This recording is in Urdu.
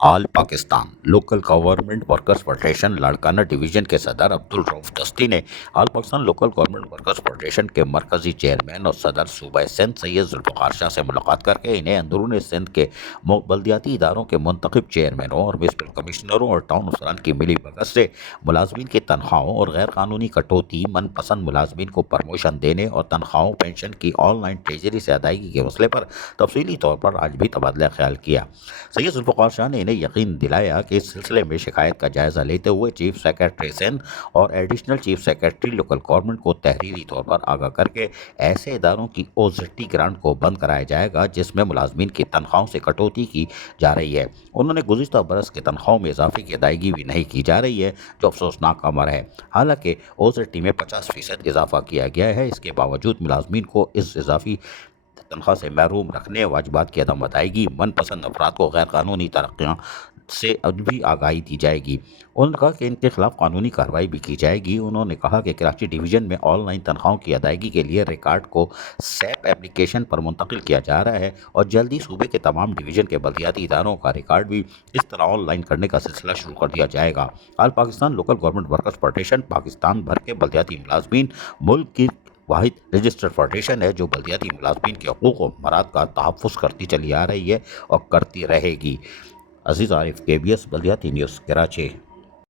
آل Pakistan local government workers federation Larkana division کے صدر عبدالرؤف دستی نے all Pakistan local government workers federation کے مرکزی چیئرمین اور صدر صوبہ سندھ سید ذوالفقار شاہ سے ملاقات کر کے انہیں اندرون سندھ کے بلدیاتی اداروں کے منتخب چیئرمینوں اور میونسپل کمشنروں اور ٹاؤن افسران کی ملی بھگت سے ملازمین کی تنخواہوں اور غیر قانونی کٹوتی، من پسند ملازمین کو پروموشن دینے اور تنخواہوں پینشن کی آن لائن ٹریجری سے ادائیگی کے مسئلے پر تفصیلی طور پر آج بھی تبادلہ خیال کیا۔ سید ذوالفقار شاہ نے انہیں یقین دلایا کہ اس سلسلے میں شکایت کا جائزہ لیتے ہوئے چیف سیکرٹری سندھ اور additional chief secretary local government کو تحریری طور پر آگاہ کر کے ایسے اداروں کی اوزٹی گرانٹ کو بند کرایا جائے گا جس میں ملازمین کی تنخواہوں سے کٹوتی کی جا رہی ہے۔ انہوں نے گزشتہ برس کے تنخواہوں میں اضافے کی ادائیگی بھی نہیں کی جا رہی ہے، جو افسوسناک امر ہے۔ حالانکہ اوزٹی میں 50% اضافہ کیا گیا ہے، اس کے باوجود ملازمین کو اس اضافی تنخواہ سے محروم رکھنے، واجبات کی عدم ادائیگی، من پسند افراد کو غیر قانونی ترقیاں سے اب بھی آگاہی دی جائے گی۔ انہوں نے کہا کہ ان کے خلاف قانونی کارروائی بھی کی جائے گی۔ انہوں نے کہا کہ کراچی ڈویژن میں آن لائن تنخواہوں کی ادائیگی کے لیے ریکارڈ کو سیپ ایپلیکیشن پر منتقل کیا جا رہا ہے اور جلدی صوبے کے تمام ڈویژن کے بلدیاتی اداروں کا ریکارڈ بھی اس طرح آن لائن کرنے کا سلسلہ شروع کر دیا جائے گا۔ All Pakistan local government workers federation Pakistan بھر کے بلدیاتی ملازمین ملک کی واحد رجسٹرڈ فیڈریشن ہے جو بلدیاتی ملازمین کے حقوق و مراد کا تحفظ کرتی چلی آ رہی ہے اور کرتی رہے گی۔ عزیز عارف، KBS بلدیاتی نیوز، کراچی۔